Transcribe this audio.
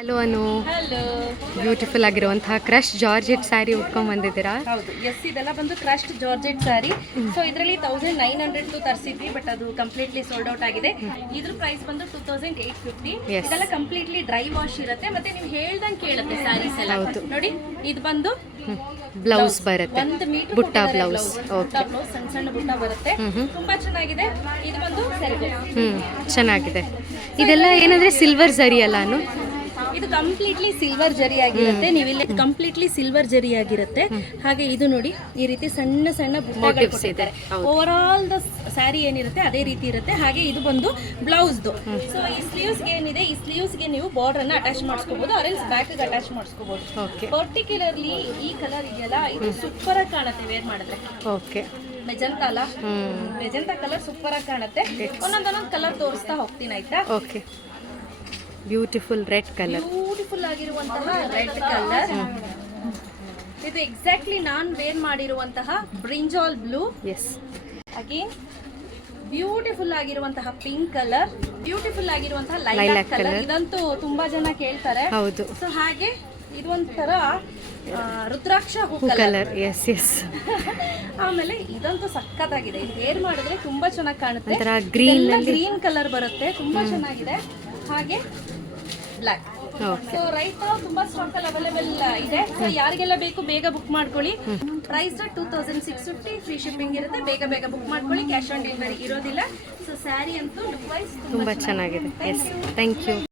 Hello ಅನು, hello. Beautiful ಆಗಿರುವಂತಹ crush georgette sari ಉಟ್ಕೊಂಡ್ ಬಂದಿದ್ದೀರಾ? ಹೌದು, ಎಸ್, ಇದೆಲ್ಲ ಬಂದು ಕ್ರಶ್ಡ್ ಜಾರ್ಜೆಟ್ ಸ್ಯಾರಿ. ಸೊ ಇದರಲ್ಲಿ 1900 ತರಿಸಿದ್ವಿ, ಬಟ್ ಅದು ಕಂಪ್ಲೀಟ್ಲಿ ಸೋಲ್ಡ್ ಔಟ್ ಆಗಿದೆ. ಇದ್ರ ಪ್ರೈಸ್ ಬಂದು 2850. ಇದೆಲ್ಲ ಕಂಪ್ಲೀಟ್ಲಿ ಡ್ರೈ ವಾಶ್ ಇರುತ್ತೆ, ಮತ್ತೆ ನೀವು ಹೇಳ್ದಂಗೆ ಕೇಳುತ್ತೆ ಸ್ಯಾರೀಸ್ ಎಲ್ಲ. ನೋಡಿ, ಇದು ಬಂದು ಬ್ಲೌಸ್ ಬರುತ್ತೆ, 1 ಮೀಟರ್ ಬುಟ್ಟ ಬ್ಲೌಸ್. ಓಕೆ, ಸಣ್ಣ ಸಣ್ಣ ಬುಟ್ಟ ಬರುತ್ತೆ, ತುಂಬಾ ಚೆನ್ನಾಗಿದೆ. ಇದು ಬಂದು ಸೆರಗು, ಚೆನ್ನಾಗಿದೆ. ಇದೆಲ್ಲ ಏನಂದ್ರೆ ಸಿಲ್ವರ್ ಜರಿ ಅಲ್ಲ ಅನು? ಇದು ಕಂಪ್ಲೀಟ್ಲಿ ಸಿಲ್ವರ್ ಜರಿ ಆಗಿರುತ್ತೆ. ನೀವಿಲ್ಲಿ ಕಂಪ್ಲೀಟ್ಲಿ ಸಿಲ್ವರ್ ಜರಿ ಆಗಿರುತ್ತೆ. ಹಾಗೆ ಇದು ನೋಡಿ, ಈ ರೀತಿ ಸಣ್ಣ ಸಣ್ಣ ಮೋಟಿವ್ಸ್ ಇದೆ. ಓವರ್ ಆಲ್ ದ ಸ್ಯಾರಿ ಏನಿರುತ್ತೆ ಅದೇ ರೀತಿ ಇರುತ್ತೆ. ಹಾಗೆ ಇದು ಬಂದು ಬ್ಲೌಸ್ದು. ಸೊ ಈ ಸ್ಲೀವ್ಸ್ಗೆ ಏನಿದೆ, ಈ ಸ್ಲೀವ್ಸ್ಗೆ ನೀವು ಬಾರ್ಡರ್ ಅನ್ನ ಅಟ್ಯಾಚ್ ಮಾಡಿಸ್ಕೋಬಹುದು, ಆರೆಲ್ಸ್ ಬ್ಯಾಕ್ ಅಟ್ಯಾಚ್ ಮಾಡಿಸ್ಕೋಬಹುದು. ಪರ್ಟಿಕ್ಯುಲರ್ಲಿ ಈ ಕಲರ್ ಇದೆಯಲ್ಲ, ಇದು ಸೂಪರ್ ಆಗಿ ಕಾಣುತ್ತೆ ವೇರ್ ಮಾಡಿದ್ರೆ. ಓಕೆ, ಮೆಜಂತಾ ಅಲ್ಲ, ಮೆಜಂತಾ ಕಲರ್ ಸೂಪರ್ ಆಗಿ ಕಾಣುತ್ತೆ. ಒಂದೊಂದೊಂದು ಕಲರ್ ತೋರಿಸ್ತಾ ಹೋಗ್ತೀನಿ, ಆಯ್ತಾ? Okay, beautiful red colour, beautiful ಆಗಿರುವಂತಹ ರೆಡ್ ಕಲರ್. ಇದು ಎಕ್ಸಾಕ್ಟ್ಲಿ ನಾನ್ ವೇರ್ ಮಾಡಿರುವಂತಹ brinjal blue. Yes, again beautiful ಆಗಿರುವಂತಹ ಪಿಂಕ್ ಕಲರ್, ಬ್ಯೂಟಿಫುಲ್ ಆಗಿರುವಂತಹ ಲೈಲಾಕ್ ಕಲರ್. ಇದಂತೂ ತುಂಬಾ ಜನ ಕೇಳ್ತಾರೆ. ಹೌದು. ಸೊ ಹಾಗೆ ಇದು ಒಂಥರ ರುದ್ರಾಕ್ಷ ಹೂ ಕಲರ್. S yes. ಆಮೇಲೆ ಇದಂತೂ ಸಖತ್ತಾಗಿದೆ. ಇದು ವೇರ್ ಮಾಡಿದ್ರೆ ತುಂಬಾ ಚೆನ್ನಾಗಿ ಕಾಣುತ್ತೆ. ಗ್ರೀನ್ ಕಲರ್ ಬರುತ್ತೆ, ತುಂಬಾ ಚೆನ್ನಾಗಿದೆ. ಹಾಗೆ ಬ್ಲ್ಯಾಕ್. ಸೊ ರೈಟ್ ನಾವು ತುಂಬಾ ಸ್ಟಾಕ್ ಅಲ್ಲಿ ಅವೈಲೇಬಲ್ ಇದೆ. ಸೊ ಯಾರಿಗೆಲ್ಲ ಬೇಕು ಬೇಗ ಬುಕ್ ಮಾಡ್ಕೊಳ್ಳಿ. ಪ್ರೈಸ್ 2650, ಫ್ರೀ ಶಿಪ್ಪಿಂಗ್ ಇರುತ್ತೆ. ಬೇಗ ಬೇಗ ಬುಕ್ ಮಾಡ್ಕೊಳ್ಳಿ, ಕ್ಯಾಶ್ ಆನ್ ಡೆಲಿವರಿ ಇರೋದಿಲ್ಲ. ಸೊ ಸ್ಯಾರಿ ಅಂತೂ ಲುಕ್ ವೈಸ್ ತುಂಬಾ ಚೆನ್ನಾಗಿದೆ. Yes, thank you.